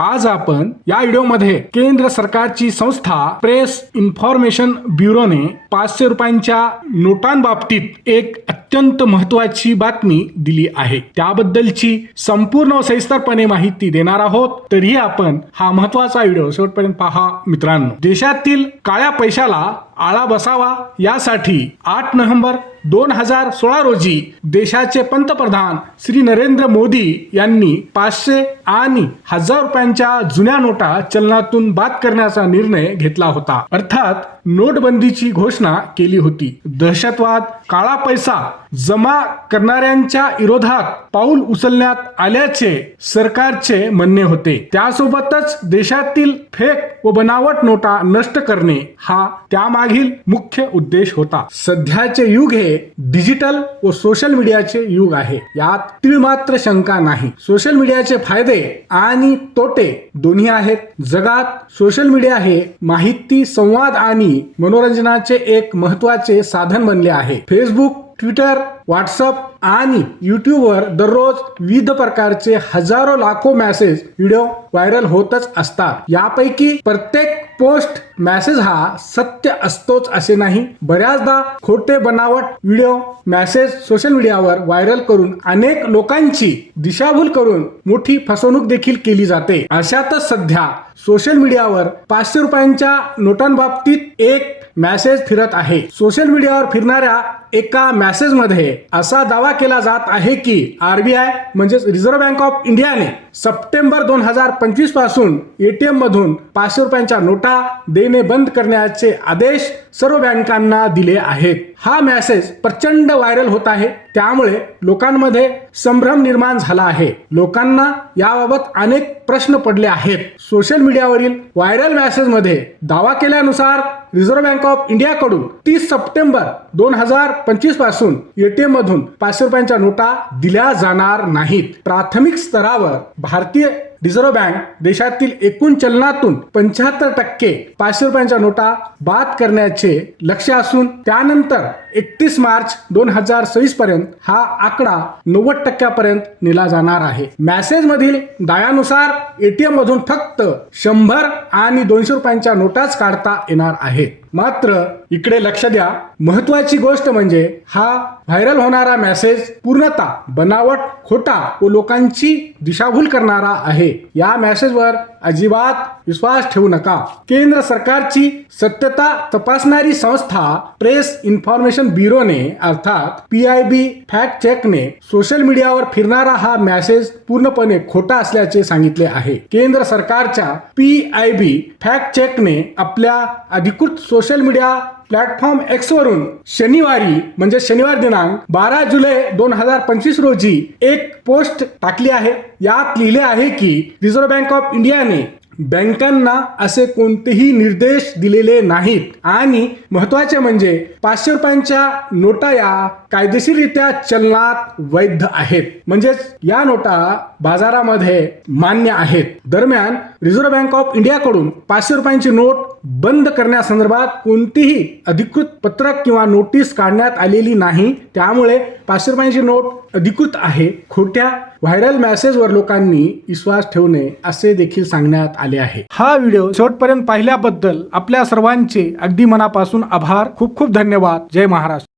आज आपण या व्हिडिओमध्ये केंद्र सरकारची संस्था प्रेस इन्फॉर्मेशन ब्युरोने पाचशे रुपयांच्या नोटांबाबतीत एक अत्यंत महत्वाची बातमी दिली आहे. त्याबद्दलची संपूर्ण सविस्तरपणे माहिती देणार आहोत. तरीही आपण हा महत्त्वाचा व्हिडिओ शेवटपर्यंत पहा मित्रांनो. देशातील काळ्या पैशाला आळा बसावा यासाठी आठ नोव्हेंबर दोन हजार सोळा रोजी देशाचे पंतप्रधान श्री नरेंद्र मोदी यांनी पाचशे आणि हजार रुपयांच्या जुन्या नोटा चलनातून बाद करण्याचा निर्णय घेतला होता. अर्थात नोटबंदीची घोषणा केली होती. दहशतवाद काळा पैसा जमा करणाऱ्यांच्या विरोधात पाऊल उचलण्यात आल्याचे सरकारचे म्हणणे होते. त्यासोबतच देशातील फेक व बनावट नोटा नष्ट करणे हा त्यामागील मुख्य उद्देश होता. सध्याचे युग हे डिजिटल व सोशल मीडियाचे युग आहे. यात तिळमात्र शंका नाही. सोशल मीडियाचे फायदे आणि तोटे दोन्ही आहेत. जगात सोशल मीडिया हे माहिती संवाद आणि मनोरंजनाचे एक महत्त्वाचे साधन बनले आहे. फेसबुक ट्विटर व्हॉट्सअप आणि युट्यूबवर दररोज विविध प्रकारचे हजारो लाखो मेसेज व्हिडिओ व्हायरल होतच असतात. यापैकी प्रत्येक पोस्ट मेसेज हा सत्य असतोच असे नाही. बऱ्याचदा खोटे बनावट व्हिडिओ मेसेज सोशल मीडियावर व्हायरल करून अनेक लोकांची दिशाभूल करून मोठी फसवणूक देखील केली जाते. अशातच सध्या सोशल मीडियावर पाचशे रुपयांच्या नोटांबाबतीत एक मेसेज फिरत आहे. सोशल मीडियावर फिरणाऱ्या एका मेसेजमध्ये असा दावा केला जात आहे की आरबीआय म्हणजेच रिझर्व्ह बँक ऑफ इंडियाने सप्टेंबर दोन हजार पंचवीसपासून एटीएम मधून पाचशे रुपयांच्या नोटा देणे बंद करण्याचे आदेश सर्व बँकांना दिले आहेत. हा मेसेज प्रचंड व्हायरल होत आहे. त्यामुळे लोकांमध्ये संभ्रम निर्माण झाला आहे. लोकांना याबाबत अनेक प्रश्न पडले आहेत. सोशल मीडियावरील व्हायरल मेसेजमध्ये दावा केल्यानुसार रिझर्व्ह बँक ऑफ इंडियाकडून तीस सप्टेंबर दोन हजार पंचवीसपासून एटीएम मधून पाचशे रुपयांच्या नोटा दिल्या जाणार नाहीत. प्राथमिक स्तरावर भारतीय रिझर्व्ह बँक देशातील एकूण चलनातून पंच्याहत्तर टक्के पाचशे रुपयांच्या नोटा बाद करण्याचे लक्ष असून त्यानंतर एकतीस मार्च दोन हजार सव्वीस पर्यंत हा आकडा नव्वद टक्क्यापर्यंत नेला जाणार आहे. मॅसेज मधील दायानुसार एटीएम मधून फक्त शंभर आणि दोनशे रुपयांच्या नोटाच काढता येणार आहेत. मात्र इकडे लक्ष द्या. महत्वाची गोष्ट म्हणजे हा व्हायरल होणारा मेसेज पूर्णतः बनावट खोटा व लोकांची दिशाभूल करणारा आहे. या मेसेजवर अजिबात विश्वास ठेवू नका. केंद्र सरकारची सत्यता तपासणारी संस्था प्रेस इन्फॉर्मेशन ब्युरोने अर्थात पी आय बी फॅक्ट चेकने सोशल मीडियावर फिरणारा हा मेसेज पूर्णपणे खोटा असल्याचे सांगितले आहे. केंद्र सरकारच्या पी आय बी फॅक्ट चेकने आपल्या अधिकृत सोशल मीडिया प्लॅटफॉर्म एक्स वरून शनिवारी म्हणजे शनिवार दिनांक बारा जुलै दोन हजार पंचवीस रोजी एक पोस्ट टाकली आहे. यात लिहिले आहे की रिझर्व्ह बँक ऑफ इंडियाने बँकांना असे कोणतेही निर्देश दिलेले नाहीत. आणि महत्त्वाचे म्हणजे पाचशे रुपयांच्या नोटा या कायदेशीररित्या चलनात वैध आहेत. म्हणजेच या नोटा बाजारामध्ये मान्य आहेत. दरम्यान रिझर्व्ह बँक ऑफ इंडियाकडून पाचशे रुपयांची नोट बंद करण्यासंदर्भात कोणतीही अधिकृत पत्रक किंवा नोटीस काढण्यात आलेली नाही. त्यामुळे पाचशे रुपयांची नोट अधिकृत आहे. खोट्या व्हायरल मॅसेजवर लोकांनी विश्वास ठेवणे असे देखील सांगण्यात आले आहे. हा व्हिडिओ शेवटपर्यंत पाहिल्याबद्दल आपल्या सर्वांचे अगदी मनापासून आभार. खूप खूप धन्यवाद. जय महाराष्ट्र.